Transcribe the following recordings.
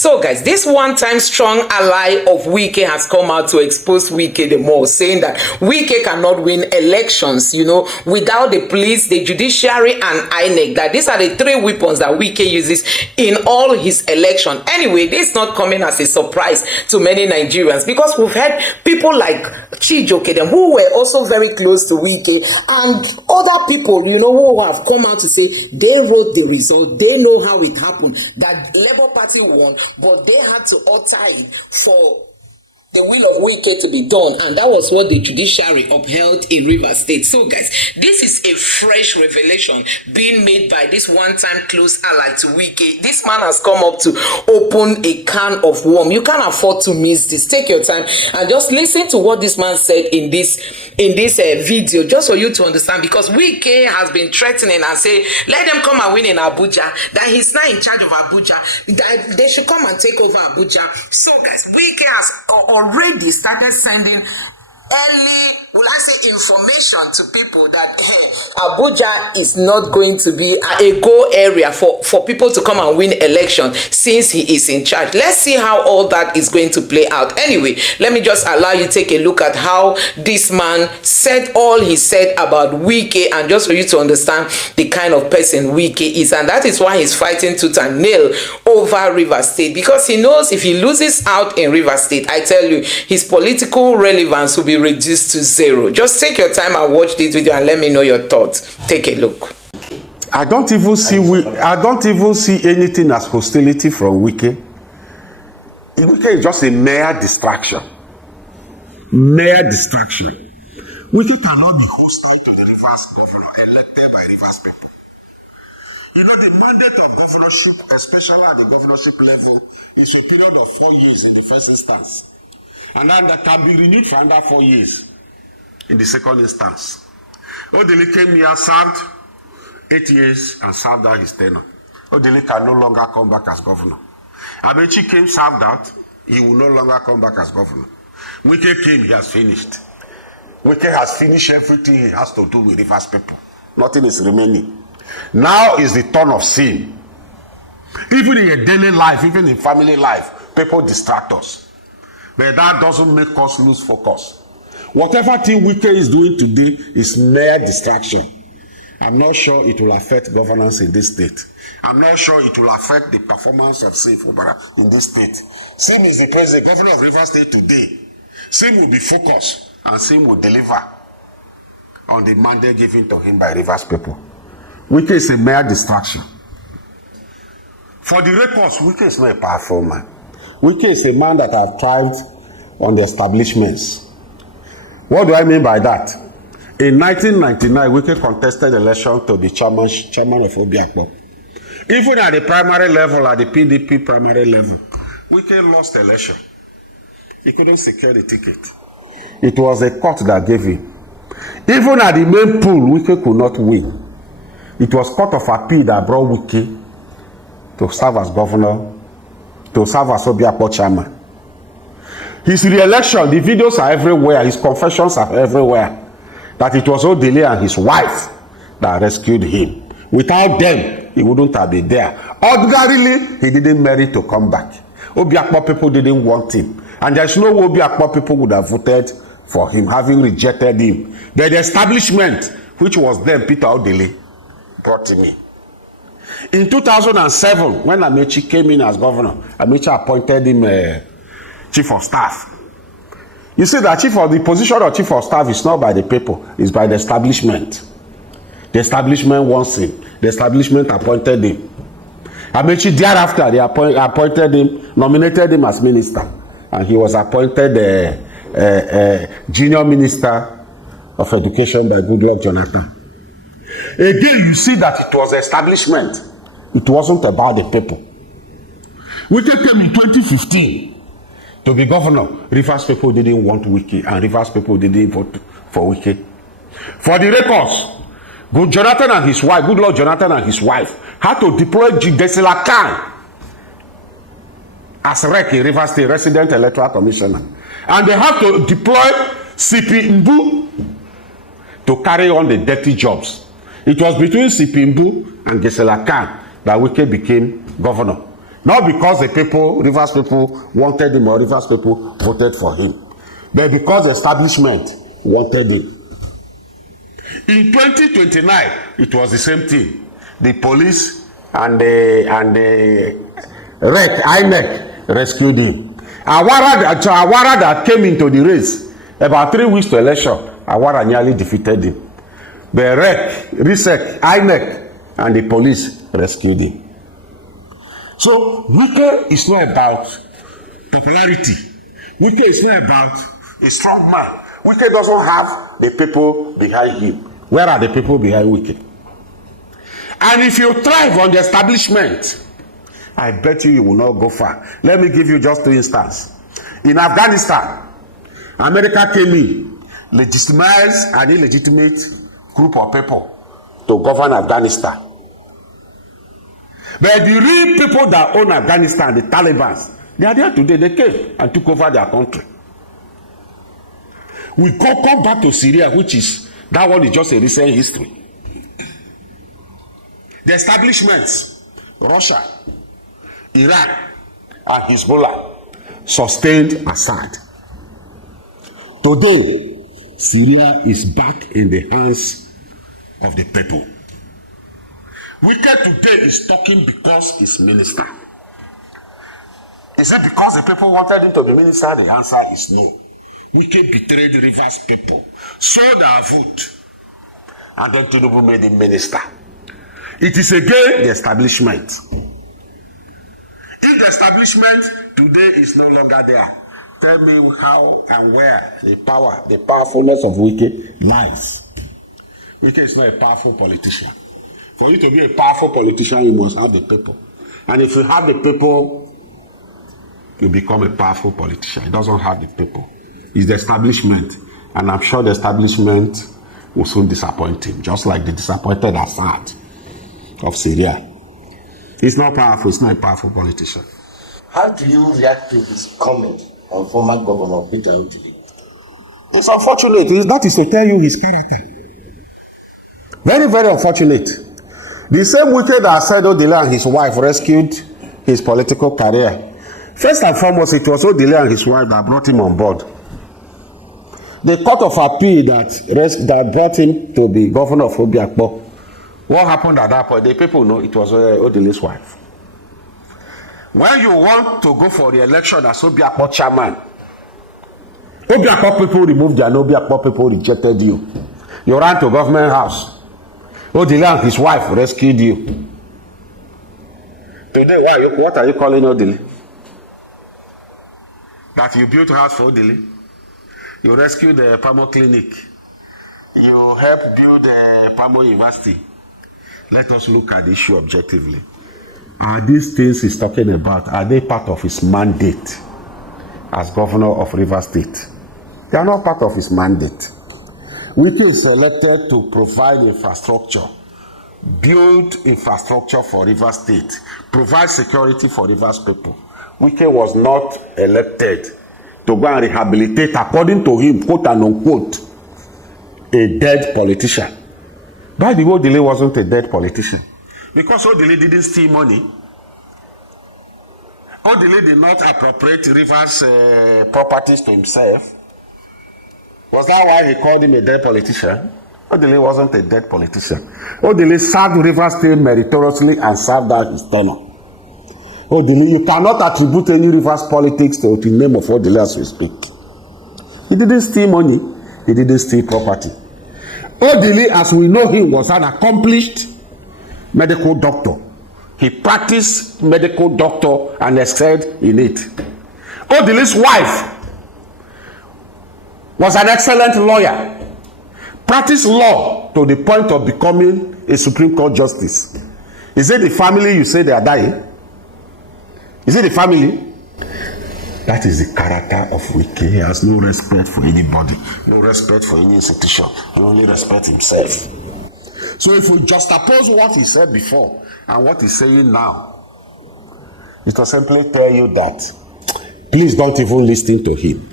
So guys, this one-time strong ally of Wike has come out to expose Wike the more, saying that Wike cannot win elections, without the police, the judiciary, and Inec. That these are the three weapons that Wike uses in all his election. Anyway, this is not coming as a surprise to many Nigerians, because we've had people like Chijoke, who were also very close to Wike, and other people, who have come out to say they wrote the result, they know how it happened, that Labour Party won, but they had to alter it for the will of Wike to be done, and that was what the judiciary upheld in Rivers State. So guys, this is a fresh revelation being made by this one-time close ally to Wike. This man has come up to open a can of worms. You can't afford to miss this. Take your time and just listen to what this man said in this video, just for you to understand, because Wike has been threatening and say, let them come and win in Abuja, that he's not in charge of Abuja, that they should come and take over Abuja. So guys, Wike has already started sending early, information to people that Abuja is not going to be a go area for people to come and win election since he is in charge. Let's see how all that is going to play out. Anyway, let me just allow you to take a look at how this man said all he said about Wike, and just for you to understand the kind of person Wike is. And that is why he's fighting tooth and nail over Rivers State, because he knows if he loses out in Rivers State, I tell you, his political relevance will be reduced to zero. Just take your time and watch this video and let me know your thoughts. Take a look. I don't even see anything as hostility from Wike. Wike is just a mere distraction. Mere distraction. Wike cannot be hostile to the Rivers governor elected by Rivers people. The mandate of governorship, especially at the governorship level, is a period of 4 years in the first instance. And then that can be renewed for another 4 years in the second instance. Odili came here, served 8 years, and served out his tenure. Odili can no longer come back as governor. Amechi came, served out, he will no longer come back as governor. Wike came, he has finished. Wike has finished everything he has to do with Rivers people. Nothing is remaining. Now is the turn of sin. Even in your daily life, even in family life, people distract us. But that doesn't make us lose focus. Whatever thing Wike is doing today is mere distraction. I'm not sure it will affect governance in this state. I'm not sure it will affect the performance of Sim Fubara in this state. Sim is the president, governor of Rivers State today. Sim will be focused, and Sim will deliver on the mandate given to him by Rivers people. Wike is a mere distraction. For the records, Wike is not a powerful man. Wike is a man that has thrived on the establishments. What do I mean by that? In 1999, Wike contested election to be chairman of Obiakpo. Even at the primary level, at the PDP primary level, Wike lost election. He couldn't secure the ticket. It was a court that gave him. Even at the main pool, Wike could not win. It was Court of Appeal that brought Wike to serve as governor, to serve as Obiakpo chairman. His re-election, the videos are everywhere, his confessions are everywhere, that it was Odile and his wife that rescued him. Without them, he wouldn't have been there. Ordinarily, he didn't merit to come back. Obiakpo people didn't want him. And there's no way Obiakpo people would have voted for him, having rejected him. But the establishment, which was then Peter Odile, brought him in. In 2007, when Amechi came in as governor, Amechi appointed him chief of staff. You see that the position of chief of staff is not by the people, it's by the establishment. The establishment wants him. The establishment appointed him. Amechi thereafter, they appointed him, nominated him as minister, and he was appointed junior minister of education by Goodluck Jonathan. Again, you see that it was the establishment. It wasn't about the people. Wike came in 2015 to be governor. Rivers people didn't want Wike, and Rivers people didn't vote for Wike. For the records, Goodluck Jonathan and his wife had to deploy Jesila Khan as REC, Rivers State Resident Electoral Commissioner. And they have to deploy CP Mbu to carry on the dirty jobs. It was between CP Mbu and Jesila Khan that Wike became governor. Not because the people, Rivers people, wanted him or Rivers people voted for him, but because the establishment wanted him. In 2029, it was the same thing. The police and the Inec rescued him. Awara that came into the race about 3 weeks to election, Awara nearly defeated him. But REC, Inec, and the police rescued him. So Wike is not about popularity. Wike is not about a strong man. Wike doesn't have the people behind him. Where are the people behind Wike? And if you thrive on the establishment, I bet you will not go far. Let me give you just 2 instances. In Afghanistan, America came in, legitimized an illegitimate group of people to govern Afghanistan. But the real people that own Afghanistan, the Taliban, they are there today. They came and took over their country. We come back to Syria, which is, that one is just a recent history. The establishments, Russia, Iran, and Hezbollah sustained Assad. Today, Syria is back in the hands of the people. Wike today is talking because he's minister. Is it because the people wanted him to be minister? The answer is no. Wike betrayed Rivers people, sold our vote, and then Tinubu made him minister. It is again the establishment. If the establishment today is no longer there, tell me how and where the powerfulness of Wike lies. Wike is not a powerful politician. For you to be a powerful politician, you must have the people. And if you have the people, you become a powerful politician. He doesn't have the people. It's the establishment. And I'm sure the establishment will soon disappoint him, just like they disappointed Assad of Syria. He's not powerful. He's not a powerful politician. How do you react to his comment on former Governor Peter Odili? It's unfortunate. That is to tell you his character. Very, very unfortunate. The same Wike that said Odili and his wife rescued his political career. First and foremost, it was Odili and his wife that brought him on board. The Court of Appeal that brought him to be governor of Obiakpo. What happened at that point? The people know it was Odili's wife. When you want to go for the election as Obiakpo chairman, Obiakpo people removed you and Obiakpo people rejected you. You ran to government house. Odili and his wife rescued you. Today, what are you calling Odili? That you built a house for Odili. You rescued the Pamo Clinic. You helped build the Pamo University. Let us look at the issue objectively. Are these things he's talking about, are they part of his mandate as governor of Rivers State? They are not part of his mandate. Wike is selected to provide infrastructure, build infrastructure for Rivers State, provide security for Rivers people. Wike was not elected to go and rehabilitate, according to him, quote and unquote, a dead politician. By the way, Odili wasn't a dead politician. Because Odili didn't steal money. Odili did not appropriate Rivers properties to himself. Was that why he called him a dead politician? Odili wasn't a dead politician. Odili served Rivers State meritoriously and served out his tenure. Odili, you cannot attribute any Rivers politics to the name of Odili as we speak. He didn't steal money. He didn't steal property. Odili, as we know him, was an accomplished medical doctor. He practiced medical doctor and excelled in it. Odili's wife was an excellent lawyer. Practiced law to the point of becoming a Supreme Court justice. Is it the family you say they are dying? Is it the family? That is the character of Wike. He has no respect for anybody, no respect for any institution. He only respects himself. So if we juxtapose what he said before and what he's saying now, it will simply tell you that please don't even listen to him.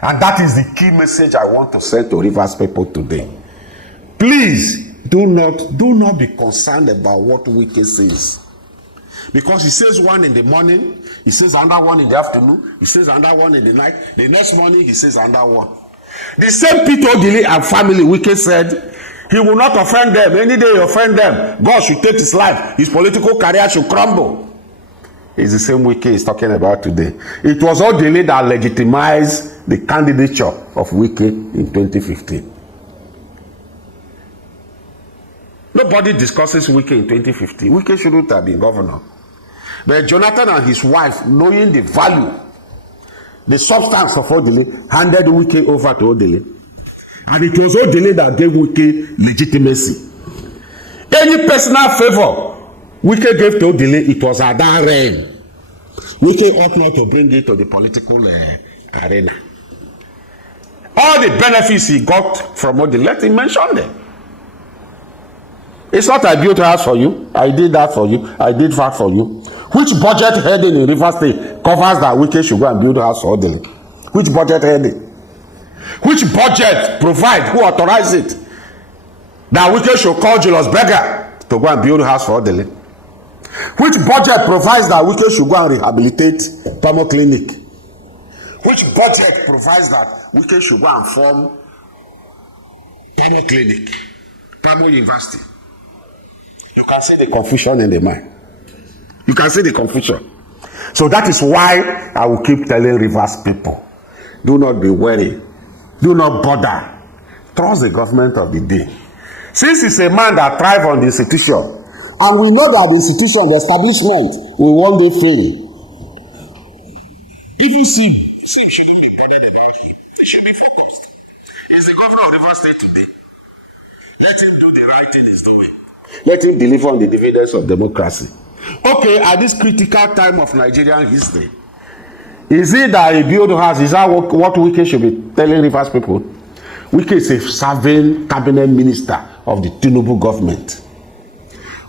And that is the key message I want to send to Rivers people today. Please do not be concerned about what Wike says. Because he says one in the morning, he says another one in the afternoon, he says another one in the night, the next morning he says another one. The same Peter Odili and family, Wike said, he will not offend them. Any day he offend them, God should take his life. His political career should crumble. It's the same Wike is talking about today. It was Odili that legitimized the candidature of Wike in 2015. Nobody discusses Wike in 2015. Wike shouldn't have been governor. But Jonathan and his wife, knowing the value, the substance of Odili, handed Wike over to Odili. And it was Odili that gave Wike legitimacy. Any personal favor Wike gave to Odili, it was at that reign. Wike ought not to bring it to the political arena. All the benefits he got from Odili, let him mention them. It's not I built a house for you, I did that for you, I did that for you. Which budget heading in Rivers State covers that Wike should go and build a house for Odili? Which budget heading? Which budget provide, who authorize it? That Wike should call Julius Berger to go and build a house for Odili? Which budget provides that Wike should go and rehabilitate Pamo Clinic? Which budget provides that Wike should go and form Pamo Clinic, Pamo University? You can see the confusion in the mind. You can see the confusion. So that is why I will keep telling Rivers people, do not be worried. Do not bother. Trust the government of the day. Since it's a man that thrives on the institution, and we know that the institution, the establishment, will one day fail. If you see, they should be focused. He's the governor of Rivers State today. Let him do the right thing he's doing. Let him deliver on the dividends of democracy. Okay, at this critical time of Nigerian history, is it that a build house? Is that what Wike should be telling Rivers people? Wike is a serving cabinet minister of the Tinubu government.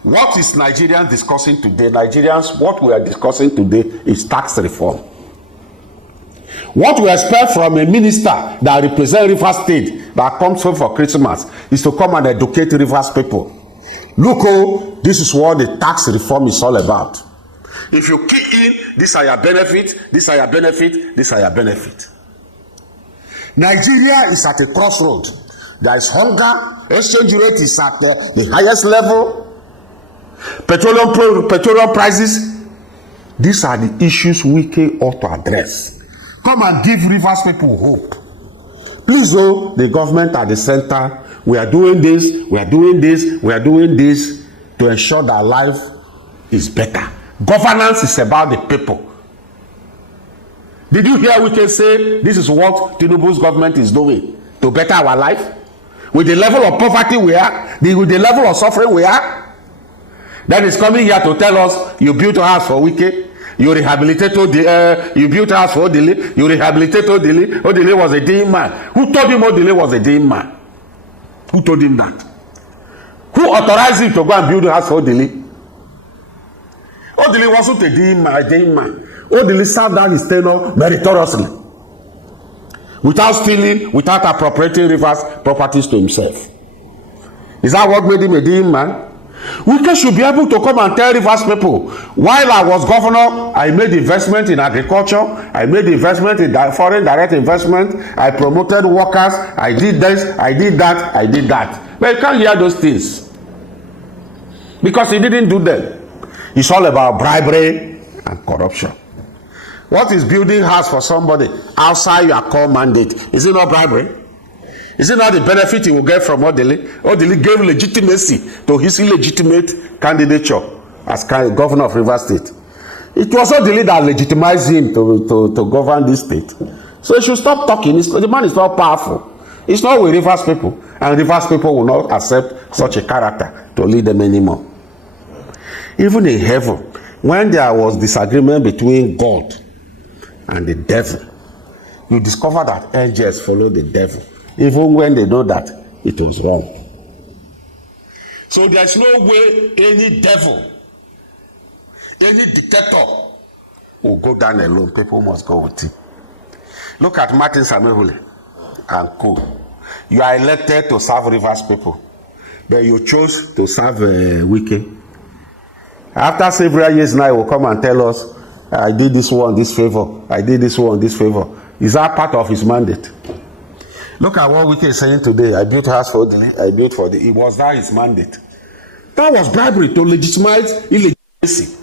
What is Nigerians discussing today? Nigerians, what we are discussing today is tax reform. What we expect from a minister that represents Rivers State that comes home for Christmas is to come and educate Rivers people. Look, oh, this is what the tax reform is all about. If you key in, these are your benefits, these are your benefits, these are your benefits. Nigeria is at a crossroad. There is hunger, exchange rate is at the highest level, petroleum prices. These are the issues Wike ought to address. Come and give Rivers people hope. Please, oh, the government at the center, we are doing this, we are doing this, we are doing this to ensure that life is better. Governance is about the people. Did you hear Wike say this is what Tinubu's government is doing to better our life? With the level of poverty we are, with the level of suffering we are, then he's coming here to tell us you built a house for Wike, you rehabilitate you built a house for Odili, you rehabilitate Odili. Odili was a dying man. Who told him Odili was a dying man? Who told him that? Who authorized him to go and build a house for Odili? Odili wasn't a dying man. Odili served out his tenure meritoriously, without stealing, without appropriating Rivers properties to himself. Is that what made him a dying man? Wike should be able to come and tell Rivers people, while I was governor, I made investment in agriculture, I made investment in foreign direct investment, I promoted workers, I did this, I did that, I did that. But you can't hear those things because he didn't do them. It's all about bribery and corruption. What is building house for somebody outside your core mandate? Is it not bribery? Is it not the benefit he will get from Odili? Odili gave legitimacy to his illegitimate candidature as governor of Rivers State. It was Odili that legitimized him to govern this state. So he should stop talking. The man is not powerful. It's not with Rivers people. And Rivers people will not accept such a character to lead them anymore. Even in heaven, when there was disagreement between God and the devil, you discover that angels follow the devil, even when they know that it was wrong. So there's no way any devil, any dictator will go down alone. People must go with him. Look at Martin Samehule and co. You are elected to serve Rivers people, but you chose to serve Wike. After several years now, he will come and tell us, I did this one, this favor. I did this one, this favor. Is that part of his mandate? Look at what Wike is saying today. I built house for the, I built for the, it was that his mandate. That was bribery to legitimize illegitimacy.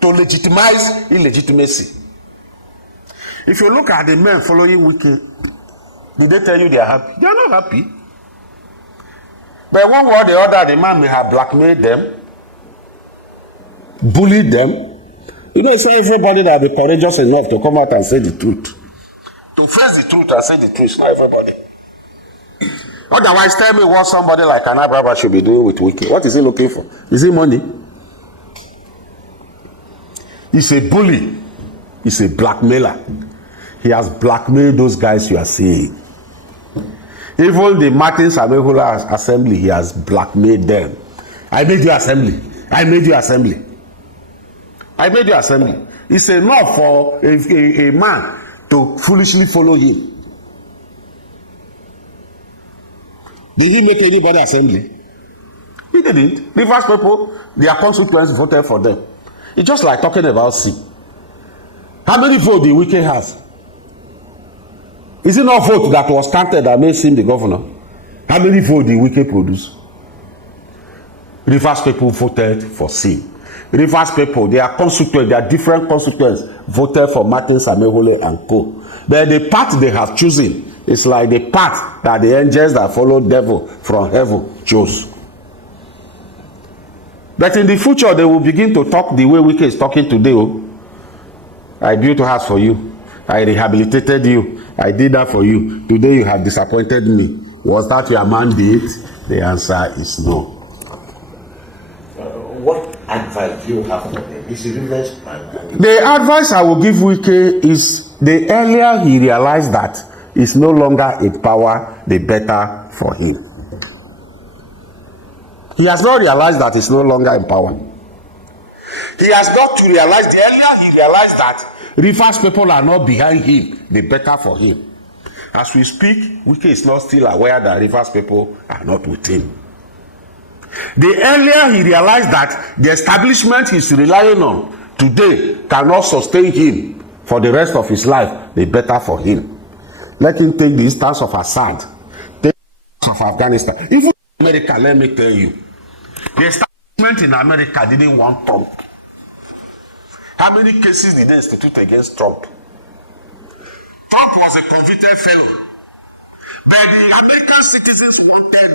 To legitimize illegitimacy. If you look at the men following Wike, did they tell you they are happy? They are not happy. But one way or the other, the man may have blackmailed them, bullied them. You know, it's not everybody that will be courageous enough to come out and say the truth. To face the truth and say the truth, it's not everybody. Otherwise, tell me what somebody like an Abraham should be doing with Wike. What is he looking for? Is he money? He's a bully. He's a blackmailer. He has blackmailed those guys you are seeing. Even the Martins Amehula assembly, he has blackmailed them. I made you assembly. I made you assembly. I made you assembly. It's enough for a man to foolishly follow him. Did he make anybody assembly? He didn't. Rivers people, their constituents voted for them. It's just like talking about C. How many votes the Wike has? Is it not vote that was counted that made him the governor? How many votes did Wike produce? Rivers people voted for C. Rivers people, their constituents, their different constituents voted for Martin Samehole and co. But the path they have chosen is like the path that the angels that follow devil from heaven chose. But in the future, they will begin to talk the way Wike is talking today. Oh, I built a house for you. I rehabilitated you. I did that for you. Today you have disappointed me. Was that your mandate? The answer is no. What advice do you have for them? Is it reverse man? The advice I will give Wike is the earlier he realized that he's no longer in power, the better for him. He has not realized that he's no longer in power. He has got to realize, the earlier he realized that Rivers people are not behind him, the better for him. As we speak, Wike is not still aware that Rivers people are not with him. The earlier he realized that the establishment he's relying on today cannot sustain him for the rest of his life, the better for him. Let him take the instance of Assad, take the instance of Afghanistan. Even America, let me tell you, the establishment in America didn't want Trump. How many cases did they institute against Trump? Trump was a convicted fellow. But the American citizens wanted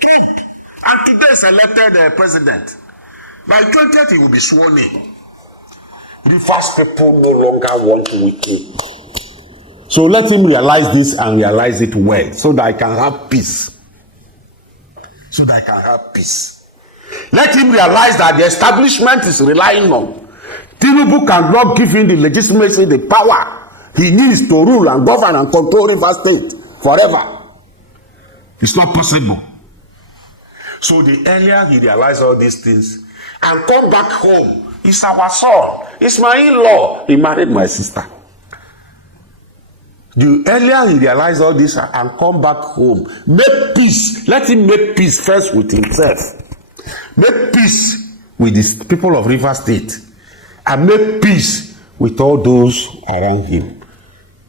Trump. And today is elected president. By 2030, he will be sworn in. Rivers people no longer want Wike. So let him realize this and realize it well, so that I can have peace. So that I can have peace. Let him realize that the establishment is relying on. Tinubu cannot give him the legitimacy, the power he needs to rule and govern and control Rivers State forever. It's not possible. So the earlier he realized all these things and come back home, it's our son, it's my in-law, he married my sister. The earlier he realized all this and come back home, make peace. Let him make peace first with himself. Make peace with the people of Rivers State. And make peace with all those around him.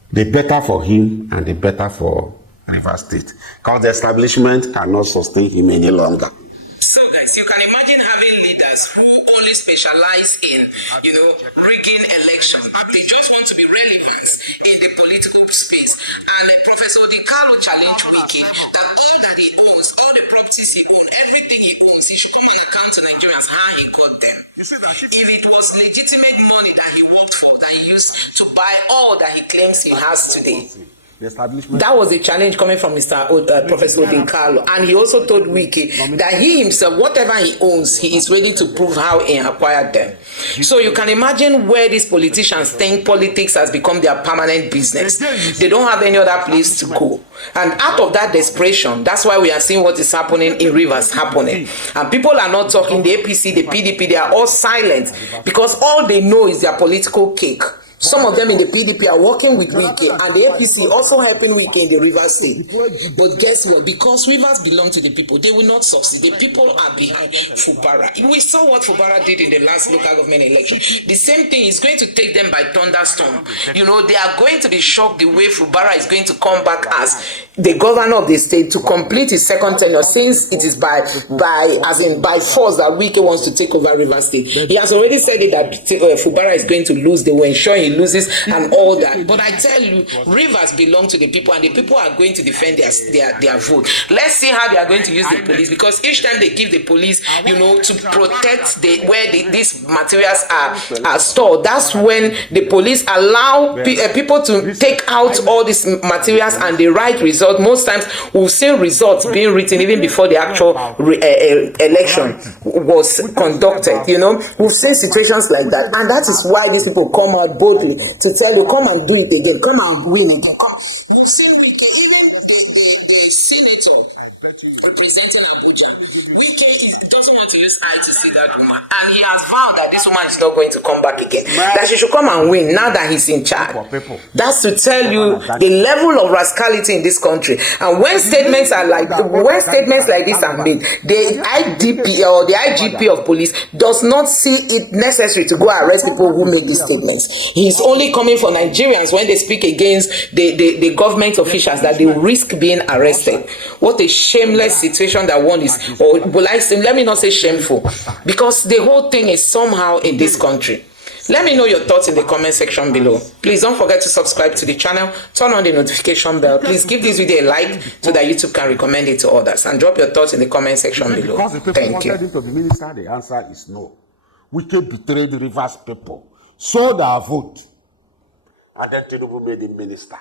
The better for him and the better for Rivers State. Because the establishment cannot sustain him any longer. So guys, you can imagine having leaders who only specialize in, rigging elections, but they just want to be relevant in the political space. And Professor Di Carlo challenged Wike that all that he owns, all the properties he owns, everything he owns, he should only account to Nigerians how he got them. If it was legitimate money that he worked for, that he used to buy all that he claims he has today. That was a challenge coming from Professor Di Carlo, and he also told Wike that he himself, whatever he owns, he is ready to prove how he acquired them. So you can imagine where these politicians think politics has become their permanent business. They don't have any other place to go, and out of that desperation, that's why we are seeing what is happening in Rivers happening. And people are not talking. The APC, the PDP, they are all silent because all they know is their political cake. Some of them in the PDP are working with Wike, and the APC also helping Wike in the Rivers State. But guess what? Because Rivers belong to the people, they will not succeed. The people are behind Fubara. We saw what Fubara did in the last local government election. The same thing is going to take them by thunderstorm. You know, they are going to be shocked the way Fubara is going to come back as the governor of the state to complete his second tenure, since it is by force that Wike wants to take over Rivers State. He has already said it that Fubara is going to lose. They will ensure he loses and all that. But I tell you, Rivers belong to the people, and the people are going to defend their vote. Let's see how they are going to use the police, because each time they give the police, you know, to protect where these materials are stored, that's when the police allow people to take out all these materials and the right result. Most times we'll see results being written even before the actual election was conducted. You know, we've seen situations like that, and that is why these people come out boldly to tell you, come and do it again, come and win again. We've seen Wike, even the senator representing Abuja, Wike doesn't want to use eye to see that woman, and he has vowed that this woman is not going to come back again, that she should come and win now that he's in charge. That's to tell you the level of rascality in this country. And when statements like this are made, the IDP or the IGP of police does not see it necessary to go arrest people who make these statements. He's only coming for Nigerians when they speak against the government officials, that they risk being arrested. What a shameless situation that one is, or let me not say shameful, because the whole thing is somehow in this country. Let me know your thoughts in the comment section below. Please don't forget to subscribe to the channel, turn on the notification bell. Please give this video a like so that YouTube can recommend it to others, and drop your thoughts in the comment section below. Because the people Thank you. wanted him to be minister, the answer is no. Wike betrayed the Rivers people, sold our vote, and then Tinubu made him minister.